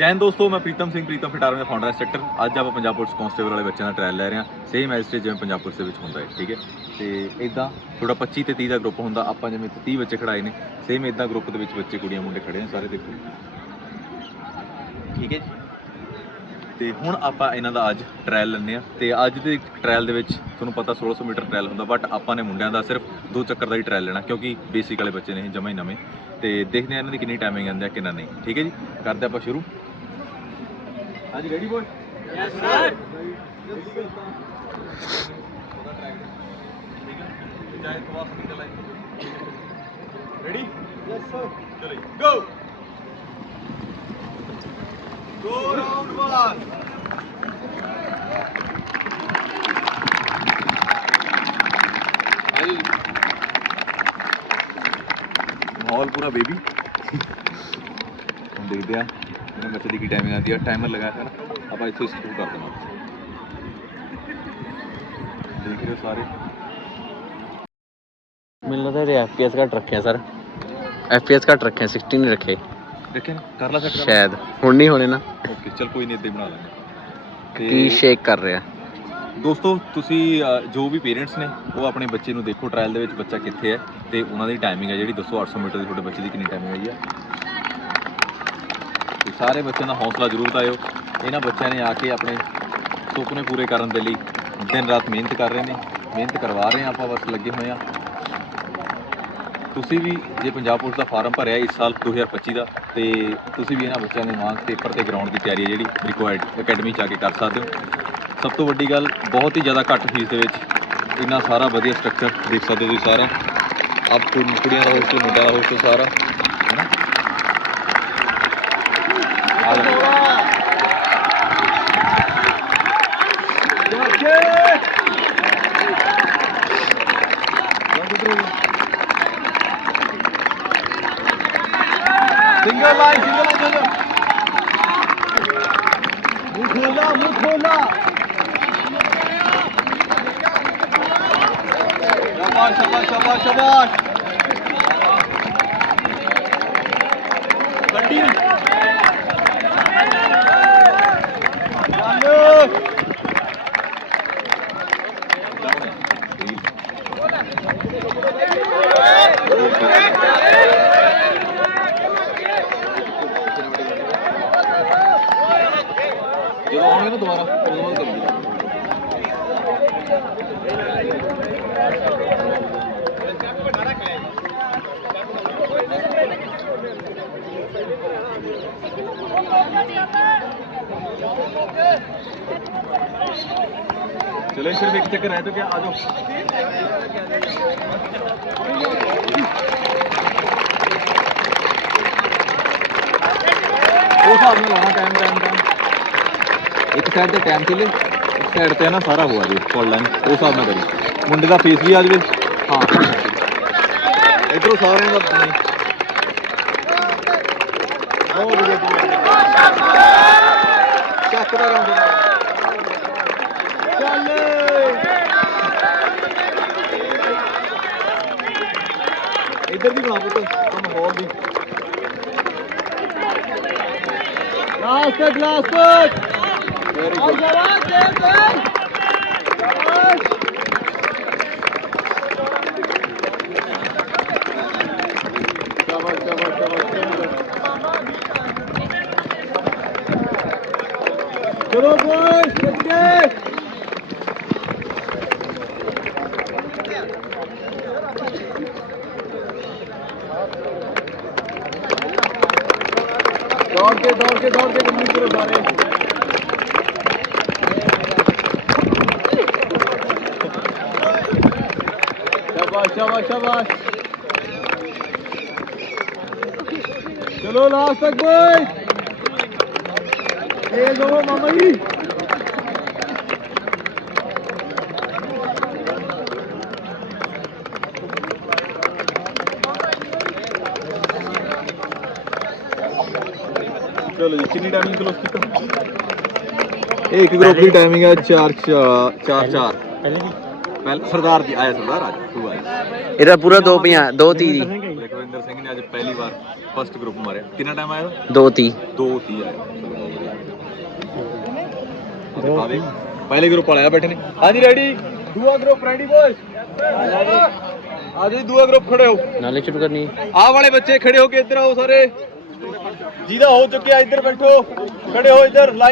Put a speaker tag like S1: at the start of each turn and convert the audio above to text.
S1: ਜੈ ਦੋਸਤੋ, ਮੈਂ ਪ੍ਰੀਤਮ ਸਿੰਘ, ਪ੍ਰੀਤਮ ਫਿਟਾਰਮ ਦਾ ਫਾਊਂਡਰ ਸੈਕਟਰ ਅੱਜ ਆਪਾਂ ਪੰਜਾਬ ਪੁਲਿਸ ਕਾਂਸਟੇਬਲ ਵਾਲੇ ਬੱਚਿਆਂ ਦਾ ਟ੍ਰਾਇਲ ਲੈ ਰਹੇ ਹਾਂ। ਸੇਮ ਐਸ ਜਿਵੇਂ ਪੰਜਾਬ ਪੁਲਿਸ ਦੇ ਵਿੱਚ ਹੁੰਦਾ ਹੈ, ਠੀਕ ਹੈ? ਤੇ ਇਦਾਂ ਥੋੜਾ 25 ਤੇ 30 ਦਾ ਗਰੁੱਪ ਹੁੰਦਾ, ਆਪਾਂ ਜਿਵੇਂ ਇੱਥੇ 30 ਬੱਚੇ ਖੜਾਏ ਨੇ ਸੇਮ ਇਦਾਂ ਗਰੁੱਪ ਦੇ ਵਿੱਚ ਬੱਚੇ, ਕੁੜੀਆਂ, ਮੁੰਡੇ ਖੜੇ ਨੇ, ਸਾਰੇ ਦੇਖੋ। ਠੀਕ ਹੈ ਜੀ? ਤੇ ਹੁਣ ਆਪਾਂ ਇਹਨਾਂ ਦਾ ਅੱਜ ਟ੍ਰਾਇਲ ਲੈਂਦੇ ਆ ਤੇ ਅੱਜ ਦੇ ਟ੍ਰਾਇਲ ਦੇ ਵਿੱਚ ਤੁਹਾਨੂੰ ਪਤਾ 1600 ਮੀਟਰ ਟ੍ਰਾਇਲ ਹੁੰਦਾ ਬਟ ਆਪਾਂ ਨੇ ਮੁੰਡਿਆਂ ਦਾ ਸਿਰਫ ਦੋ ਚੱਕਰ ਦਾ ਹੀ ਟ੍ਰਾਇਲ ਲੈਣਾ, ਕਿਉਂਕਿ ਬੇਸਿਕ ਵਾਲੇ ਬੱਚੇ ਨੇ ਇਹ ਜਮਾ ਹੀ ਨਵੇਂ। ਤੇ ਦੇਖਦੇ ਆ ਇਹਨਾਂ ਦੀ ਕਿੰਨੀ ਟਾਈਮਿੰਗ ਆਉਂਦੀ ਆ ਕਿੰਨਾ ਨਹੀਂ। ਠੀਕ ਹੈ ਜੀ? ਕਰਦੇ ਆਪਾਂ ਸ਼ੁਰੂ। ਹਾਂਜੀ ready boy yes sir ready yes sir ਚਲੋ ਗੋ ਗੋ ਰਾਉਂਡ ਬਾਲ ਆਜੀ ਮਾਹੌਲ ਪੂਰਾ ਬੇਬੀ ਹੁਣ ਦੇਖਦੇ ਆ ਇਹਨਾਂ ਬੱਚੇ ਦੀ ਕੀ ਟਾਈਮਿੰਗ ਆਉਂਦੀ ਆ? ਟਾਈਮਰ ਲਗਾਇਆ ਹੈ ਨਾ ਆਪਾਂ ਇੱਥੇ ਸ਼ੁਰੂ ਕਰ ਦੇਣਾ। ਦੇਖ ਰਹੇ ਹੋ ਸਾਰੇ?
S2: ਮੈਨੂੰ ਲੱਗਦਾ ਇਹ ਐਫਪੀਐਸ ਘੱਟ ਰੱਖਿਆ ਸਰ। ਐਫਪੀਐਸ ਘੱਟ ਰੱਖਿਆ 16 ਨਹੀਂ ਰੱਖੇ।
S1: ਦੇਖੇ ਕਰ ਲਾ ਸੈਟ
S2: ਸ਼ਾਇਦ। ਹੁਣ ਨਹੀਂ ਹੋਣੇ ਨਾ।
S1: ਓਕੇ ਚਲ ਕੋਈ ਨਹੀਂ ਇੱਦਾਂ ਹੀ ਬਣਾ ਲਾਂਗੇ
S2: ਕੀ ਸ਼ੇਕ ਕਰ ਰਿਹਾ?
S1: ਦੋਸਤੋ ਤੁਸੀਂ ਜੋ ਵੀ ਪੇਰੈਂਟਸ ਨੇ ਉਹ ਆਪਣੇ ਬੱਚੇ ਨੂੰ ਦੇਖੋ ਟ੍ਰਾਇਲ ਦੇ ਵਿੱਚ ਬੱਚਾ ਕਿੱਥੇ ਹੈ ਤੇ ਉਹਨਾਂ ਦੀ ਟਾਈਮਿੰਗ ਹੈ ਜਿਹੜੀ। ਦੱਸੋ 800 ਮੀਟਰ ਦੀ ਤੁਹਾਡੇ ਬੱਚੇ ਦੀ ਕਿੰਨੀ ਟਾਈਮਿੰਗ ਆਈ ਹੈ ਸਾਰੇ ਬੱਚਿਆਂ ਦਾ ਹੌਸਲਾ ਜ਼ਰੂਰ ਆਇਓ ਇਹਨਾਂ ਬੱਚਿਆਂ ਨੇ ਆ ਕੇ ਆਪਣੇ ਸੁਪਨੇ ਪੂਰੇ ਕਰਨ ਦੇ ਲਈ ਦਿਨ ਰਾਤ ਮਿਹਨਤ ਕਰ ਰਹੇ ਨੇ। ਮਿਹਨਤ ਕਰਵਾ ਰਹੇ ਆ ਆਪਾਂ, ਬਸ ਲੱਗੇ ਹੋਏ ਆ ਤੁਸੀਂ ਵੀ ਜੇ ਪੰਜਾਬ ਪੁਲਿਸ ਦਾ ਫਾਰਮ ਭਰਿਆ ਇਸ ਸਾਲ 2025 ਦਾ, ਤੇ ਤੁਸੀਂ ਵੀ ਇਹਨਾਂ ਬੱਚਿਆਂ ਦੇ ਵਾਂਗ ਪੇਪਰ ਤੇ ਗਰਾਊਂਡ ਦੀ ਤਿਆਰੀ ਹੈ ਜਿਹੜੀ ਰਿਕੁਆਇਰਡ ਅਕੈਡਮੀ ਚ ਆ ਕੇ ਕਰ ਸਕਦੇ ਹੋ। ਸਭ ਤੋਂ ਵੱਡੀ ਗੱਲ, ਬਹੁਤ ਹੀ ਜ਼ਿਆਦਾ ਘੱਟ ਫੀਸ ਦੇ ਵਿੱਚ ਇੰਨਾ ਸਾਰਾ ਵਧੀਆ ਸਟਰਕਚਰ ਦੇਖ ਸਕਦੇ ਹੋ ਤੁਸੀਂ ਸਾਰਾ। ਆਪ ਕੁੜੀਆਂ ਦਾ ਹੋਸਟਲ ਮੁੰਡਿਆਂ ਦਾ ਹੋਸਟਲ ਸਾਰਾ। கொடுத்துருங்க சிங்கிள் லைன் சிங்கிள் லைன் मुंह खोला मुंह खोला शाबाश शाबाश शाबाश शाबाश कंटिन्यू चलो सिर्फ एक चक्कर है तो क्या आ जाओ उस हिसाब में लाना टाइम टाइम टाइम ਇੱਕ ਸਾਈਡ ਤੇ ਟਾਈਮ ਚੱਲੇ ਇੱਕ ਸਾਈਡ ਤੇ ਨਾ ਸਾਰਾ ਹੋਆ ਜੀ ਫੁੱਲ ਲਾਈਨ ਉਹ ਹਿਸਾਬ ਨਾਲ ਕਰੀ। ਮੁੰਡੇ ਦਾ ਫੇਸ ਵੀ ਆ ਜਾਵੇ। ਹਾਂ। ਇਧਰੋਂ ਸਾਰਿਆਂ ਦਾ ਉਹ ਵੀ ਚੱਕ ਦਾ ਰੰਗ ਚੱਲ। ਇੱਧਰ ਦੀ ਬਣਾ ਪੁੱਤ ਕੰਮ ਹੋਰ ਦੀ ਲਾਸਟ ਤੱਕ ਲਾਸਟ ਤੱਕ Good boys, let's get दौड़ के दौड़ के दौड़ के कम्प्लीट करो सारे शाबाश शाबाश शाबाश चलो लास्ट तक बॉय तेज हो मामा जी ਚਲੋ ਜੀ ਕਿੰਨੀ ਟਾਈਮਿੰਗ ਕਲੋਸ ਕੀਤਾ ਇਹ ਇੱਕ ਗਰੁੱਪ ਦੀ ਟਾਈਮਿੰਗ ਹੈ 4 4 4 ਪਹਿਲੇ ਸਰਦਾਰ ਦੀ ਆਇਆ ਸਰਦਾਰ ਅੱਜ ਤੂੰ ਆਇਆ।
S2: ਇਹਦਾ ਪੂਰਾ 2 50 2 30
S1: ਲਖਵਿੰਦਰ ਸਿੰਘ ਨੇ ਅੱਜ ਪਹਿਲੀ ਵਾਰ ਫਸਟ ਗਰੁੱਪ ਮਾਰਿਆ। ਕਿੰਨਾ ਟਾਈਮ ਆਇਆ?
S2: 230
S1: 2 30 ਆਇਆ। ਦਿਖਾ ਦੇ ਪਹਿਲੇ ਗਰੁੱਪ ਵਾਲੇ ਆ ਬੈਠੇ ਨੇ। ਹਾਂਜੀ ਰੈਡੀ ਦੂਆ ਗਰੁੱਪ ਰੈਡੀ ਬੋਇਸ ਆ ਜੀ ਦੂਆ ਗਰੁੱਪ ਖੜੇ ਹੋ।
S2: ਨਾਲੇ ਸ਼ੁਰੂ ਕਰਨੀ
S1: ਆਹ ਵਾਲੇ ਬੱਚੇ ਖੜੇ ਹੋ ਕੇ ਇੱਧਰ ਆਓ ਸਾਰੇ। ਜਿਹਦਾ ਹੋ ਚੁੱਕਿਆ ਇੱਧਰ ਬੈਠੋ। ਖੜੇ ਹੋ ਇੱਧਰ ਲਾਈਨ